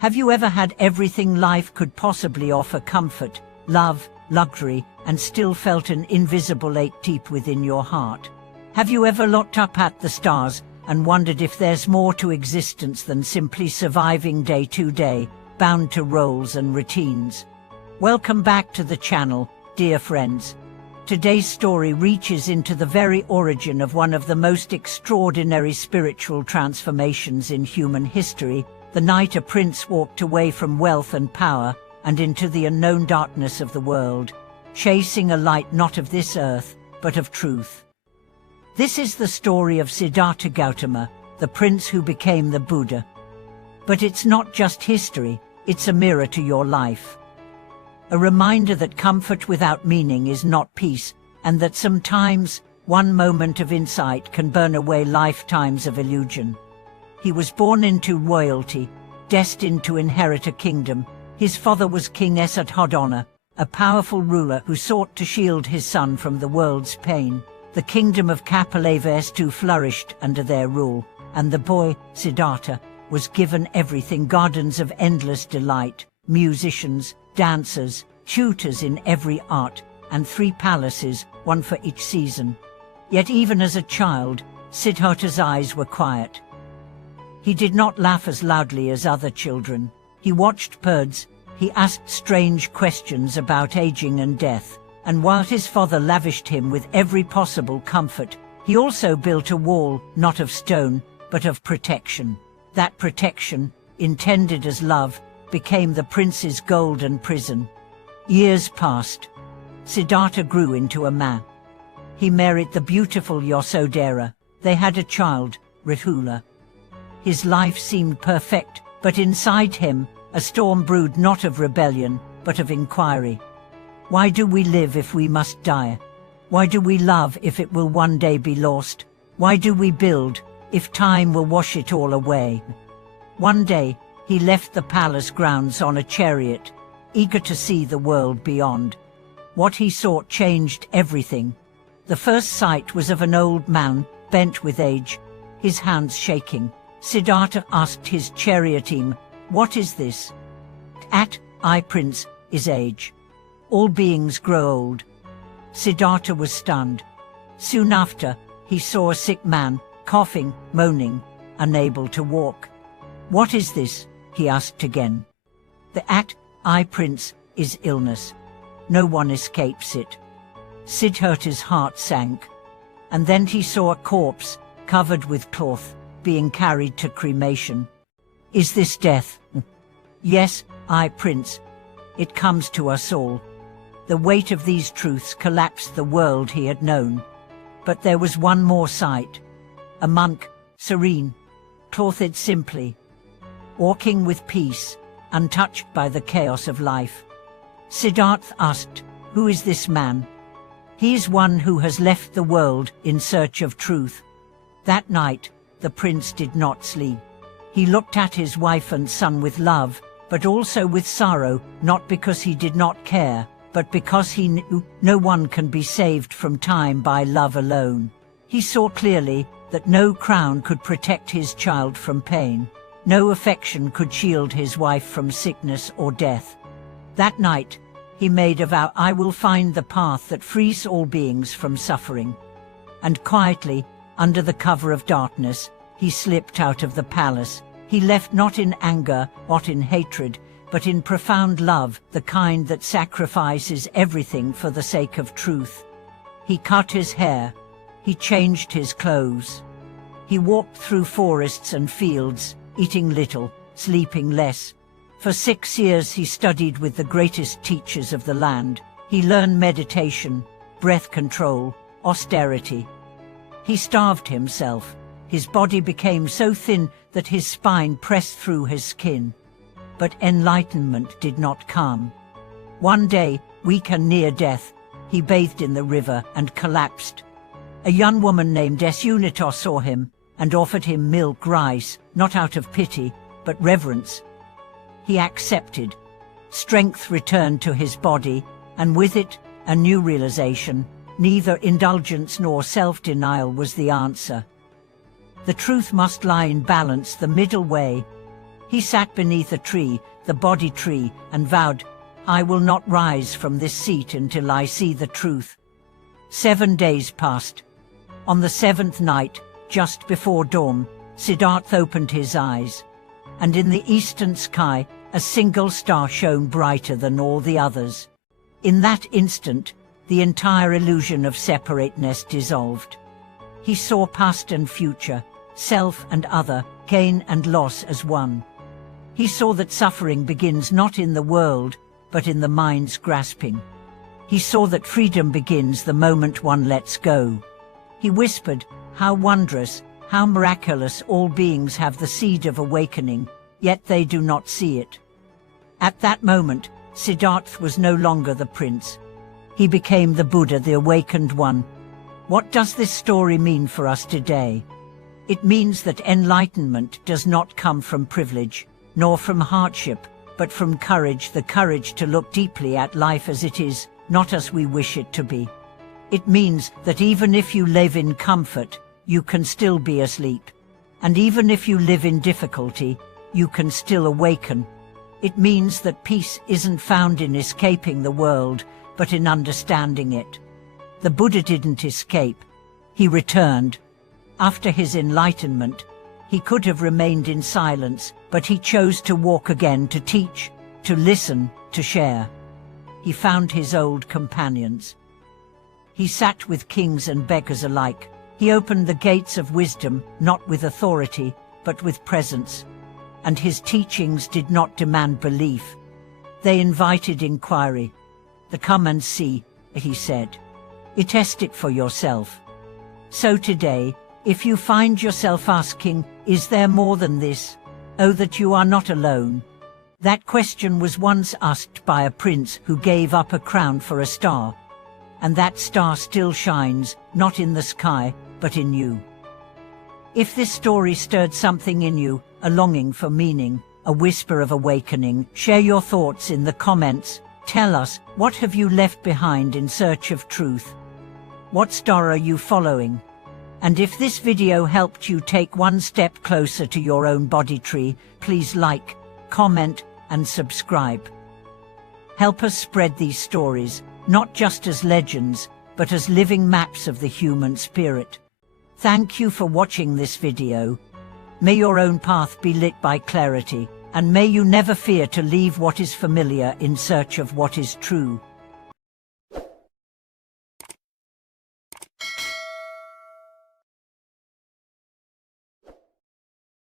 Have you ever had everything life could possibly offer: comfort, love, luxury, and still felt an invisible ache deep within your heart? Have you ever looked up at the stars and wondered if there's more to existence than simply surviving day to day, bound to roles and routines? Welcome back to the channel, dear friends. Today's story reaches into the very origin of one of the most extraordinary spiritual transformations in human history, the night a prince walked away from wealth and power and into the unknown darkness of the world, chasing a light not of this earth, but of truth. This is the story of Siddhartha Gautama, the prince who became the Buddha. But it's not just history, it's a mirror to your life. A reminder that comfort without meaning is not peace, and that sometimes one moment of insight can burn away lifetimes of illusion. He was born into royalty, destined to inherit a kingdom. His father was King Suddhodana, a powerful ruler who sought to shield his son from the world's pain. The kingdom of Kapilavastu flourished under their rule, and the boy, Siddhartha, was given everything: gardens of endless delight, musicians, dancers, tutors in every art, and 3 palaces, one for each season. Yet even as a child, Siddhartha's eyes were quiet. He did not laugh as loudly as other children. He watched birds, he asked strange questions about aging and death, and while his father lavished him with every possible comfort, he also built a wall, not of stone, but of protection. That protection, intended as love, became the prince's golden prison. Years passed. Siddhartha grew into a man. He married the beautiful Yasodhara. They had a child, Rahula. His life seemed perfect, but inside him, a storm brewed, not of rebellion, but of inquiry. Why do we live if we must die? Why do we love if it will one day be lost? Why do we build if time will wash it all away? One day, he left the palace grounds on a chariot, eager to see the world beyond. What he saw changed everything. The first sight was of an old man, bent with age, his hands shaking. Siddhartha asked his charioteer, "What is this?" "I, Prince, is age. All beings grow old." Siddhartha was stunned. Soon after, he saw a sick man, coughing, moaning, unable to walk. "What is this?" he asked again. "I, Prince, is illness. No one escapes it." Siddhartha's heart sank. And then he saw a corpse, covered with cloth, being carried to cremation. "Is this death?" "Yes, I, Prince. It comes to us all." The weight of these truths collapsed the world he had known. But there was one more sight. A monk, serene, clothed simply, walking with peace, untouched by the chaos of life. Siddhartha asked, "Who is this man?" "He is one who has left the world in search of truth." That night, the prince did not sleep. He looked at his wife and son with love, but also with sorrow, not because he did not care, but because he knew no one can be saved from time by love alone. He saw clearly that no crown could protect his child from pain. No affection could shield his wife from sickness or death. That night, he made a vow: "I will find the path that frees all beings from suffering." And quietly, under the cover of darkness, he slipped out of the palace. He left not in anger, not in hatred, but in profound love, the kind that sacrifices everything for the sake of truth. He cut his hair. He changed his clothes. He walked through forests and fields, eating little, sleeping less. For 6 years he studied with the greatest teachers of the land. He learned meditation, breath control, austerity. He starved himself. His body became so thin that his spine pressed through his skin. But enlightenment did not come. One day, weak and near death, he bathed in the river and collapsed. A young woman named Sunita saw him and offered him milk rice, not out of pity, but reverence. He accepted. Strength returned to his body, and with it, a new realization: neither indulgence nor self-denial was the answer. The truth must lie in balance, the middle way. He sat beneath a tree, the Bodhi tree, and vowed, "I will not rise from this seat until I see the truth." 7 days passed. On the 7th night, just before dawn, Siddhartha opened his eyes, and in the eastern sky, a single star shone brighter than all the others. In that instant, the entire illusion of separateness dissolved. He saw past and future, self and other, gain and loss as one. He saw that suffering begins not in the world, but in the mind's grasping. He saw that freedom begins the moment one lets go. He whispered, "How wondrous, how miraculous all beings have the seed of awakening, yet they do not see it." At that moment, Siddhartha was no longer the prince. He became the Buddha, the awakened one. What does this story mean for us today? It means that enlightenment does not come from privilege, nor from hardship, but from courage, the courage to look deeply at life as it is, not as we wish it to be. It means that even if you live in comfort, you can still be asleep. And even if you live in difficulty, you can still awaken. It means that peace isn't found in escaping the world, but in understanding it. The Buddha didn't escape. He returned. After his enlightenment, he could have remained in silence, but he chose to walk again, to teach, to listen, to share. He found his old companions. He sat with kings and beggars alike. He opened the gates of wisdom, not with authority, but with presence. And his teachings did not demand belief. They invited inquiry. "The come and see," he said. "Test it for yourself." So today, if you find yourself asking, "Is there more than this?" oh, that you are not alone. That question was once asked by a prince who gave up a crown for a star. And that star still shines, not in the sky, but in you. If this story stirred something in you, a longing for meaning, a whisper of awakening, share your thoughts in the comments. Tell us, what have you left behind in search of truth? What star are you following? And if this video helped you take one step closer to your own body tree, please like, comment, and subscribe. Help us spread these stories, not just as legends, but as living maps of the human spirit. Thank you for watching this video. May your own path be lit by clarity, and may you never fear to leave what is familiar in search of what is true.